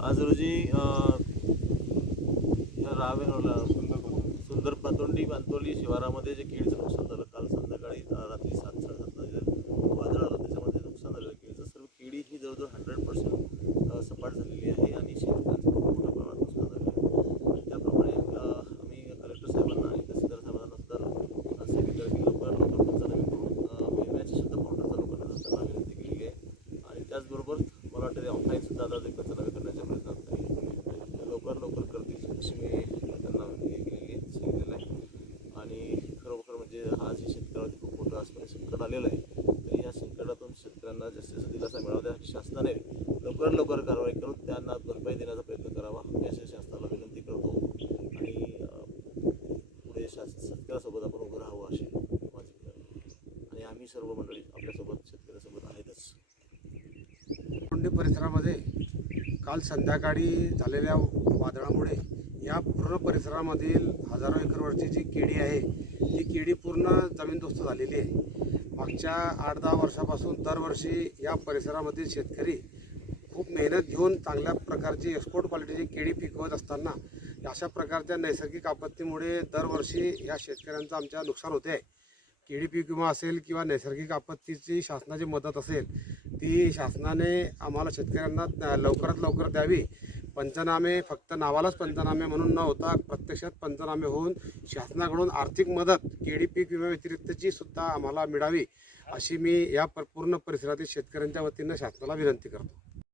आज रोजी अ, रावेरला सुंदर पातोंडी बांतोली शिवारामध्ये जे कीड नुकसान झालं काल संध्याकाळी अ, रात्री सात साडेसातला जे वादळ आलं त्याच्यामध्ये नुकसान झालेलं केळीचं सर्व केळी ही जवळजवळ हंड्रेड पर्सेंट सपाट झालेली आहे आणि शेतकऱ्यांचं खूप मोठ्या प्रमाणात नुकसान झालेलं आहे आणि त्याप्रमाणे अ, आम्ही कलेक्टर साहेबांना आणि तहसीलदार साहेबांना सुद्धा असे विचार की लवकरात लवकर पंचनामे करून अ, विम्याची सुद्धा पावडर चालू करण्याचा त्यांना विनंती केलेली आहे आणि त्याचबरोबर मला वाटतं ऑफलाईन सुद्धा आता ते पंचनामे करण्याच्या प्रयत्नात आहे लवकर लवकर करतील अशी मी त्यांना हे केलेली आहे सांगितलेलं आहे आणि खरोखर म्हणजे हा जे शेतकऱ्यावरती खूप मोठं आजपर्यंत संकट आलेलं आहे. तर या संकटातून शेतकऱ्यांना जास्तीत जास्त दिलासा मिळावा त्यासाठी शासनाने लवकरात लवकर कारवाई करून त्यांना भरपाई देण्याचा प्रयत्न करावा मी अशी शासनाला विनंती करतो. आणि पुढे शास शेतकऱ्यासोबत आपण उभं राहावं अशी माझी आणि आम्ही सर्व मंडळी आपल्यासोबत शेतकऱ्यासोबत आहेतच. कुंडी परिसरामध्ये काल संध्याकाळी झालेल्या वादळामुळे या पूर्ण परिसरामधील हजारो एकरवरची जी केळी आहे ती केळी पूर्ण जमीनदोस्त झालेली आहे. मागच्या आठ दहा वर्षापासून दरवर्षी या परिसरामधील शेतकरी खूप मेहनत घेऊन चांगल्या प्रकारची एक्सपोर्ट क्वालिटीची केळी पिकवत असताना अशा प्रकारच्या नैसर्गिक आपत्तीमुळे दरवर्षी या शेतकऱ्यांचं आमच्या नुकसान होते. आहे केळी पीक विमा असेल किंवा नैसर्गिक आपत्तीची शासनाची मदत असेल ती शासनाने आम्हाला शेतकऱ्यांना लवकरात लवकर द्यावी. पंचनामे फक्त नावालाच पंचनामे म्हणून न होता प्रत्यक्षात पंचनामे होऊन शासनाकडून आर्थिक मदत केळी पीक विमा व्यतिरिक्तची सुद्धा आम्हाला मिळावी अशी मी या पूर्ण परिसरातील शेतकऱ्यांच्या वतीनं शासनाला विनंती करतो.